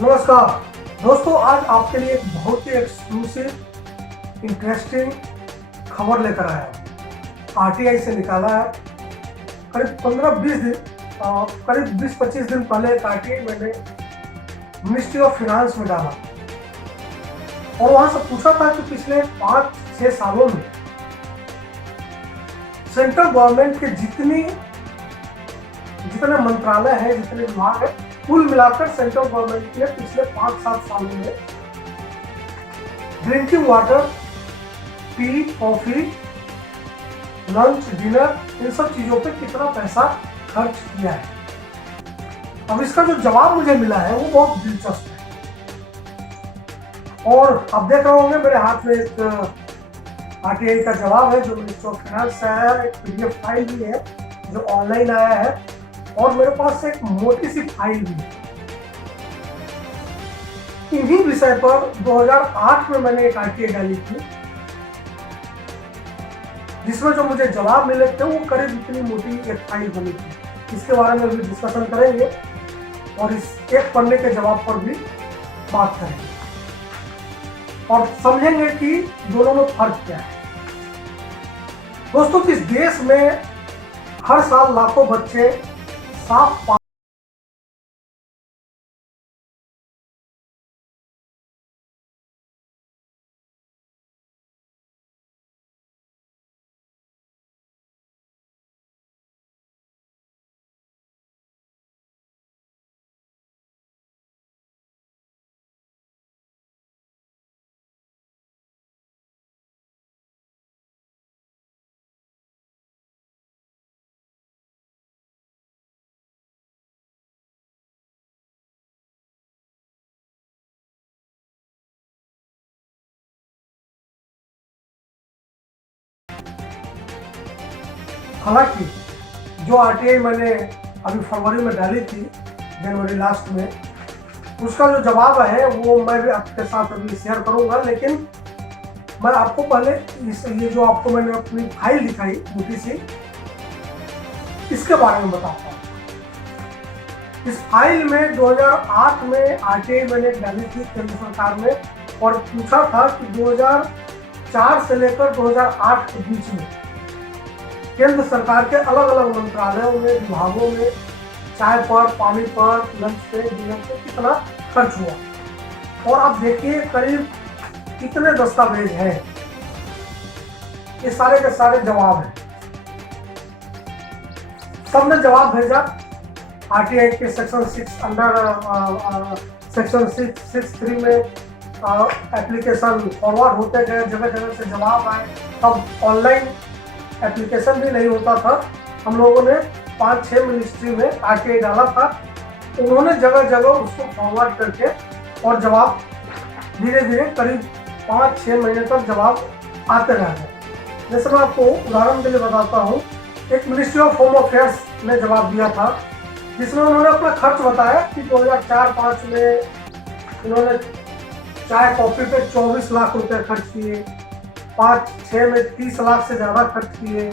नमस्कार दोस्तों, आज आपके लिए एक बहुत ही एक्सक्लूसिव इंटरेस्टिंग खबर लेकर आया हूँ। आरटीआई से निकाला है। करीब 15-20 दिन करीब 20-25 दिन पहले एक आरटीआई मैंने मिनिस्ट्री ऑफ फाइनेंस में डाला और वहां से पूछा था कि पिछले 5-6 सालों में सेंट्रल गवर्नमेंट के जितने मंत्रालय हैं, जितने विभाग हैं, कुल मिलाकर सेंट्रल गवर्नमेंट के पिछले 5-7 सालों में drinking water, tea, coffee, lunch, dinner, इन सब चीजों पे कितना पैसा खर्च किया है। अब इसका जो जवाब मुझे मिला है वो बहुत दिलचस्प है और आप देख रहे होंगे मेरे हाथ में एक आरटीआई का जवाब है जो मिनिस्ट्री ऑफ फाइनेंस से आया है। एक पीडीएफ फाइल भी है जो ऑनलाइन आया है और मेरे पास एक मोटी सी फाइल भी है। इन्हीं विषय पर 2008 में मैंने एक आरटीआई डाली थी जिसमें जो मुझे जवाब मिले थे वो करीब इतनी मोटी एक फाइल बनी थी। इसके बारे में भी डिस्कशन करेंगे और इस एक पन्ने के जवाब पर भी बात करेंगे और समझेंगे कि दोनों में फर्क क्या है। दोस्तों, इस देश में हर साल लाखों बच्चे साफ पानी हालांकि जो आरटीआई मैंने अभी फरवरी में डाली थी, जनवरी लास्ट में, उसका जो जवाब है वो मैं भी आपके साथ अभी शेयर करूंगा। लेकिन मैं आपको पहले ये जो आपको मैंने अपनी फाइल दिखाई मोटी सी, इसके बारे में बताता हूँ। इस फाइल में 2008 में आरटीआई मैंने डाली थी केंद्र सरकार में और पूछा था कि 2004 से लेकर 2008 के बीच में केंद्र सरकार के अलग अलग मंत्रालयों में, विभागों में चाय पर, पानी पर, लंच पे, डिनर पे कितना खर्च हुआ। और आप देखिए करीब कितने दस्तावेज हैं, ये सारे के सारे जवाब हैं। सबने जवाब भेजा। आरटीआई के सेक्शन 6 अंडर सेक्शन 663 में एप्लीकेशन फॉरवर्ड होते गए, जगह जगह से जवाब आए। तब ऑनलाइन एप्लीकेशन भी नहीं होता था। हम लोगों ने 5-6 मिनिस्ट्री में आरटीआई डाला था, उन्होंने जगह जगह उसको फॉरवर्ड करके और जवाब धीरे धीरे करीब 5-6 महीने तक जवाब आते रह गए। जैसे मैं आपको उदाहरण के लिए बताता हूँ, एक मिनिस्ट्री ऑफ होम अफेयर्स ने जवाब दिया था जिसमें उन्होंने अपना खर्च बताया कि 2004-05 में उन्होंने चाय कॉफी पे 24 लाख रुपए खर्च किए, 5-6 में 30 लाख से ज़्यादा खर्च किए,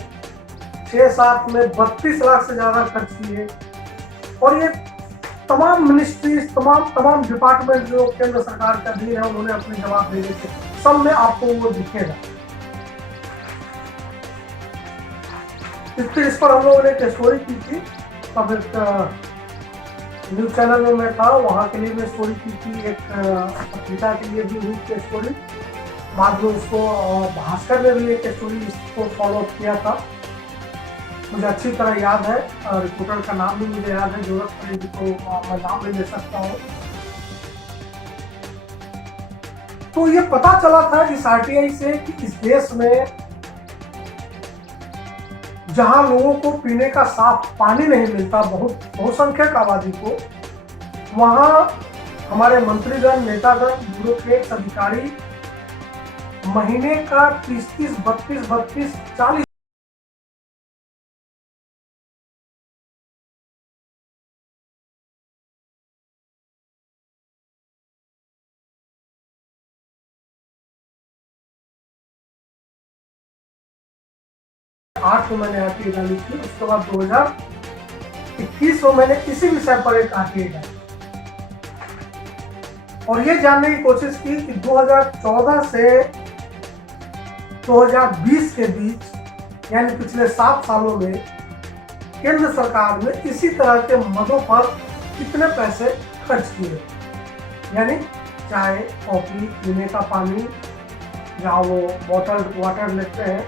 6-7 में 32 लाख से ज़्यादा खर्च किए। और ये तमाम मिनिस्ट्रीज, तमाम डिपार्टमेंट जो केंद्र सरकार का अधीन है, उन्होंने अपने जवाब भेजे थे। सब में आपको वो दिखेगा। इस पर हम लोगों ने एक स्टोरी की थी, तब एक न्यूज चैनल में मैं था, वहाँ के लिए भी स्टोरी की थी, एक पत्रिका के लिए भी हुई थी स्टोरी। बाद में उसको भास्कर ने भी एक स्टोरी इसको फॉलो किया था, मुझे अच्छी तरह याद है। रिपोर्टर का नाम भी मुझे याद है, जरूरत पड़ेगी तो मैं नाम भी ले सकता हूँ। तो ये पता चला था इस आरटीआई से कि इस देश में जहां लोगों को पीने का साफ पानी नहीं मिलता, बहुसंख्यक आबादी को, वहां हमारे मंत्रीगण, नेतागण, ब्यूरोक्रेट्स, अधिकारी महीने का 30-30, 32-32, 40 8 में मैंने आरटीआई डाली थी। उसके बाद 2021 में मैंने इसी विषय पर एक आरटीआई डाली। और ये जानने की कोशिश की कि 2014 से 2020 के बीच यानी पिछले 7 सालों में केंद्र सरकार ने इसी तरह के मदों पर कितने पैसे खर्च किए, यानी चाय, कॉफी, पीने का पानी, जहाँ वो बॉटल्ड वाटर लेते हैं,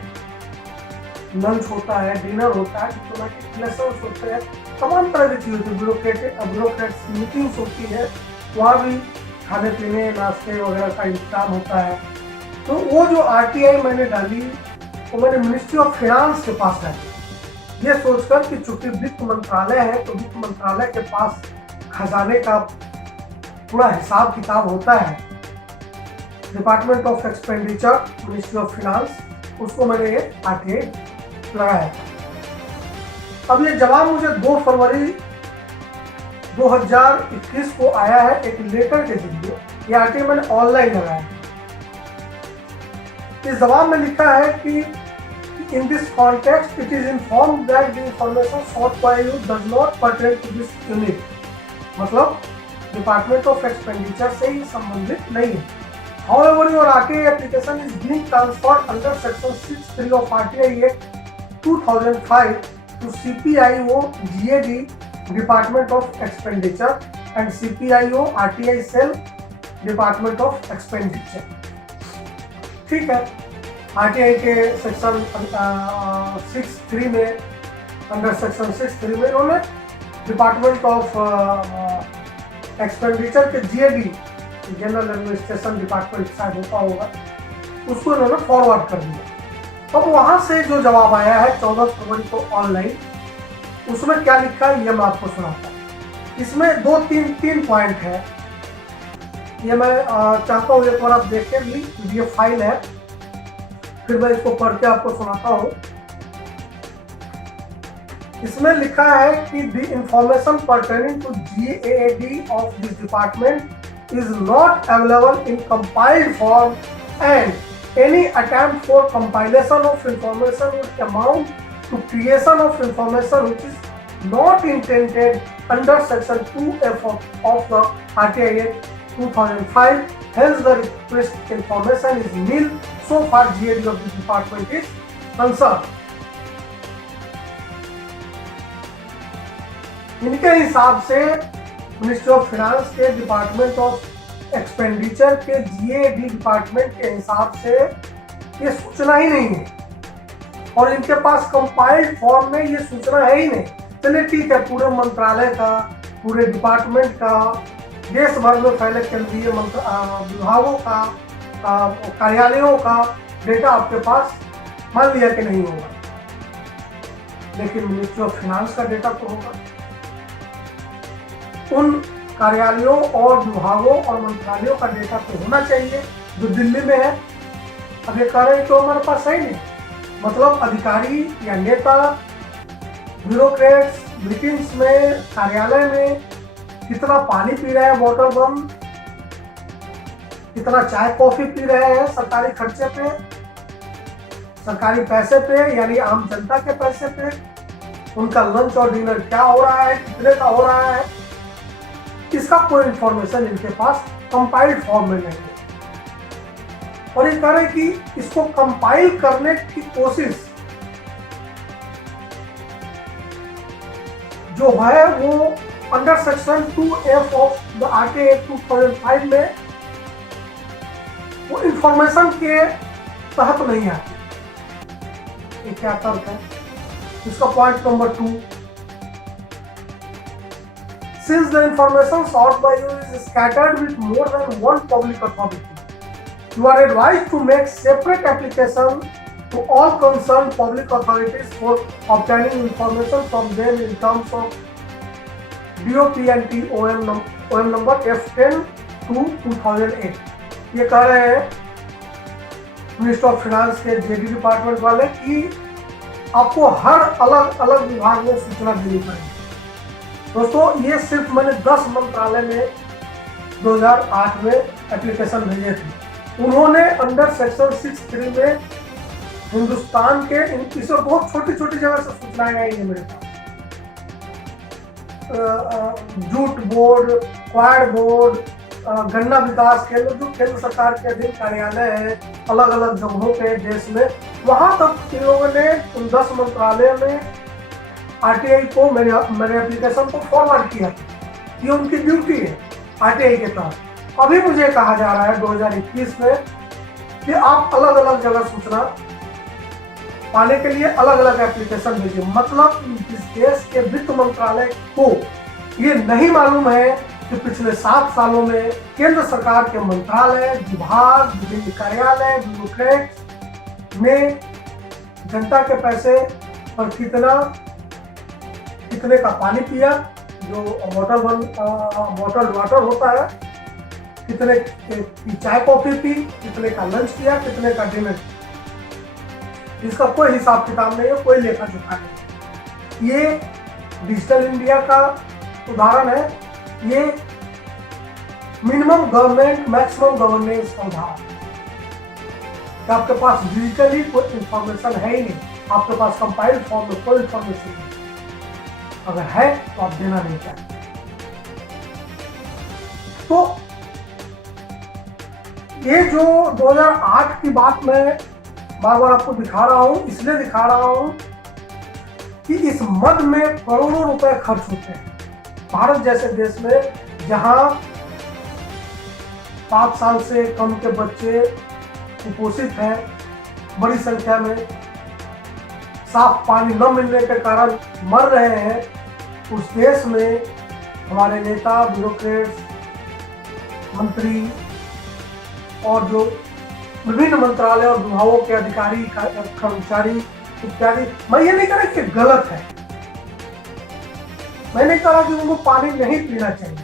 लंच होता है, डिनर होता है, डिप्लोमेटिक रिलेशंस होते हैं, तमाम तरह की चीज़ होती है, ब्यूरोक्रेट्स मीटिंग्स होती है, वहाँ भी खाने पीने नाश्ते वगैरह का इंतजाम होता है। तो वो जो RTI मैंने डाली वो मैंने मिनिस्ट्री ऑफ फाइनेंस के पास डाली, ये सोचकर कि चूंकि वित्त मंत्रालय है तो वित्त मंत्रालय के पास खजाने का पूरा हिसाब किताब होता है। Department of expenditure, ministry of finance, उसको मैंने ये RTI लगाया। अब ये जवाब मुझे 2 फरवरी 2021 को आया है एक लेटर के जरिए। ये RTI मैंने ऑनलाइन लगाया। इस जवाब में लिखा है कि in this context it is informed that the information sought by you does not pertain to this unit, मतलब डिपार्टमेंट ऑफ एक्सपेंडिचर से ही संबंधित नहीं है। However, your RTI application is being transferred under section 6(3) of RTI Act 2005 to CPIO GAD Department of Expenditure and CPIO RTI Cell Department of Expenditure। ठीक है, RTI के section 6(3) में, under section 6(3) में इन्होंने डिपार्टमेंट ऑफ एक्सपेंडिचर के GAD, general administration department शायद होता होगा, उसको इन्होंने फॉरवर्ड कर दिया। अब वहाँ से जो जवाब आया है 14 फरवरी को ऑनलाइन, उसमें क्या लिखा है ये मैं आपको सुनाता हूँ। इसमें 3 पॉइंट है, ये मैं चाहता हूँ एक बार आप देखें। PDF फाइल है, फिर मैं इसको पढ़ के आपको सुनाता हूँ। इसमें लिखा है कि the information pertaining to GAD of this department is not available in compiled form and any attempt for compilation of information would amount to creation of information which is not intended under section 2F ऑफ द RTI Act 2005. Hence the request information is nil so far GAD of the department is concerned. इनके हिसाब से ministry of finance के department of expenditure के GAD department के हिसाब से ये सूचना ही नहीं है, और इनके पास कंपाइल्ड फॉर्म में ये सूचना है ही नहीं। चलिए ठीक है, पूरे मंत्रालय का, पूरे डिपार्टमेंट का, देश भर में फैले केंद्रीय विभागों का, कार्यालयों का डेटा आपके पास मान लिया कि नहीं होगा, लेकिन मिनिस्ट्री ऑफ फाइनेंस का डेटा तो होगा। उन कार्यालयों और विभागों और मंत्रालयों का डेटा तो होना चाहिए जो दिल्ली में है। अब ये कह रहे हैं तो हमारे पास है नहीं, मतलब अधिकारी या नेता, ब्यूरोक्रेट्स मीटिंग्स में, कार्यालय में कितना पानी पी रहे हैं बॉटल बंद, कितना चाय कॉफी पी रहे हैं सरकारी खर्चे पे, सरकारी पैसे पे, यानी आम जनता के पैसे पे, उनका लंच और डिनर क्या हो रहा है, कितने का हो रहा है, इसका कोई इंफॉर्मेशन इनके पास कंपाइल्ड फॉर्म में नहीं है। और ये कह रहे कि इसको कंपाइल करने की कोशिश जो है वो अंडर सेक्शन 2F ऑफ द RTI Act 2005 में वो इंफॉर्मेशन के तहत नहीं आती। ये क्या तर्क है इसका? Point number 2, since the information sought by you is scattered with more than one public authority, you are advised to make separate application to all concerned public authorities for obtaining information from them in terms of DOPNT OM number F10 to 2008। ये कह रहे हैं minister of finance के GAD department वाले कि आपको हर अलग अलग विभाग में सूचना देनी पड़ेगी। दोस्तों, ये सिर्फ मैंने 10 मंत्रालय में 2008 में एप्लीकेशन भेजे थे। उन्होंने अंडर सेक्शन 6(3) में हिंदुस्तान के इसे बहुत छोटी छोटी जगह से सूचनाएं आई है मेरे पास। जूट बोर्ड, क्वाड बोर्ड, गन्ना विकास केंद्र, जो केंद्र सरकार के अधीन कार्यालय है अलग अलग जगहों पे देश में, वहां तक इन लोगों ने उन 10 मंत्रालय में आरटीआई को मेरे एप्लीकेशन को फॉरवर्ड किया। ये उनकी ड्यूटी है आरटीआई के तहत। अभी मुझे कहा जा रहा है 2021 में कि आप अलग अलग जगह सूचना पाने के लिए अलग अलग एप्लीकेशन भेजिए। मतलब इस देश के वित्त मंत्रालय को ये नहीं मालूम है कि पिछले 7 सालों में केंद्र सरकार के मंत्रालय, विभाग, विभिन्न कार्यालय, ब्यूरोक्रेट ने जनता के पैसे पर कितने का पानी पिया, जो बॉटल वाटर होता है, कितने की चाय कॉफी पी, कितने का लंच किया, कितने का डिनर। इसका कोई हिसाब किताब नहीं है, कोई लेखा जोखा नहीं। ये डिजिटल इंडिया का उदाहरण है, ये मिनिमम गवर्नमेंट मैक्सिमम गवर्नेंस का उदाहरण है। आपके पास डिजिटली कोई इंफॉर्मेशन है ही नहीं, आपके पास कंपाइल्ड फॉर्म में कोई इंफॉर्मेशन नहीं, अगर है तो आप देना नहीं चाहते। तो ये जो 2008 की बात मैं बार बार आपको दिखा रहा हूं, इसलिए दिखा रहा हूं कि इस मद में करोड़ों रुपए खर्च होते हैं। भारत जैसे देश में जहां 5 साल से कम के बच्चे कुपोषित हैं बड़ी संख्या में, साफ पानी न मिलने के कारण मर रहे हैं, उस देश में हमारे नेता, ब्यूरोक्रेट्स, मंत्री और जो विभिन्न मंत्रालय और विभागों के अधिकारी, कर्मचारी इत्यादि, मैं ये नहीं कह रहा कि गलत है, मैं नहीं कह रहा कि उनको पानी नहीं पीना चाहिए,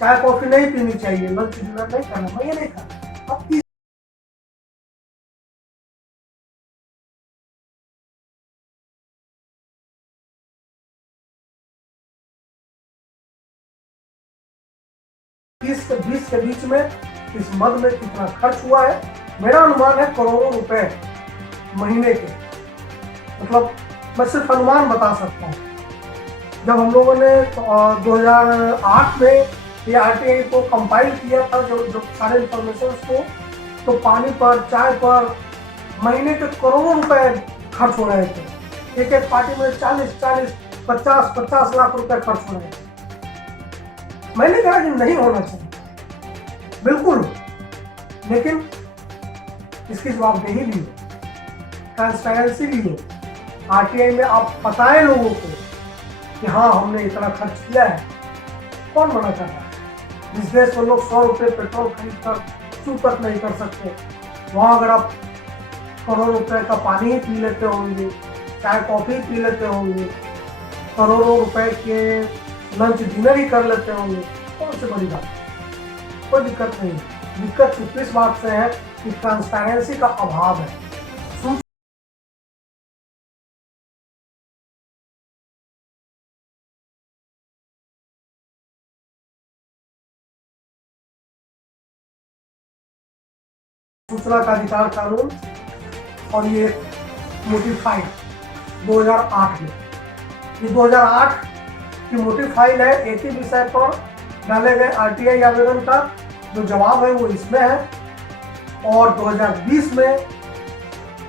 चाय कॉफी नहीं पीनी चाहिए, लंच डिनर नहीं करना, मैं ये नहीं कह रहा। अब बीस के बीच में इस मद में कितना खर्च हुआ है, मेरा अनुमान है करोड़ों रुपए महीने के। मतलब मैं सिर्फ अनुमान बता सकता हूँ। जब हम लोगों ने 2008 में ये आरटीआई को कंपाइल किया था, जो सारे इंफॉर्मेशन को, तो पानी पर, चाय पर महीने के करोड़ों रुपए खर्च हो रहे थे। एक एक पार्टी में 40-40, 50-50 लाख रुपए खर्च हो रहे थे। मैंने कहा कि नहीं होना चाहिए, बिल्कुल, लेकिन इसकी जवाबदेही भी है, ट्रांसपेरेंसी भी है। आरटीआई में आप बताएं लोगों को कि हाँ हमने इतना खर्च किया है। कौन मना कर रहा है? जिस देश में लोग 100 रुपये पेट्रोल खरीद कर चू तक नहीं कर सकते, वहाँ अगर आप करोड़ों रुपए का पानी ही पी लेते होंगे, चाय कॉफी पी लेते होंगे, करोड़ों रुपए के लंच डिनर ही कर लेते होंगे, कौन सी बड़ी बात? कोई दिक्कत नहीं। दिक्कत सिर्फ इस बात से है कि ट्रांसपेरेंसी का अभाव है। सूचना का अधिकार कानून और ये नोटिफाइड 2008 में, ये 2008 की नोटिफाइड है। एक ही विषय पर डाले गए आरटीआई आवेदन का जो जवाब है वो इसमें है, और 2020 में,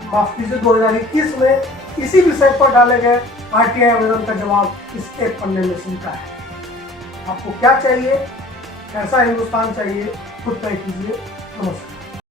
माफ कीजिए 2021 में इसी विषय पर डाले गए आरटीआई आवेदन का जवाब इस एक पन्ने में सीखा है। आपको क्या चाहिए, कैसा हिंदुस्तान चाहिए, खुद तय कीजिए। नमस्कार।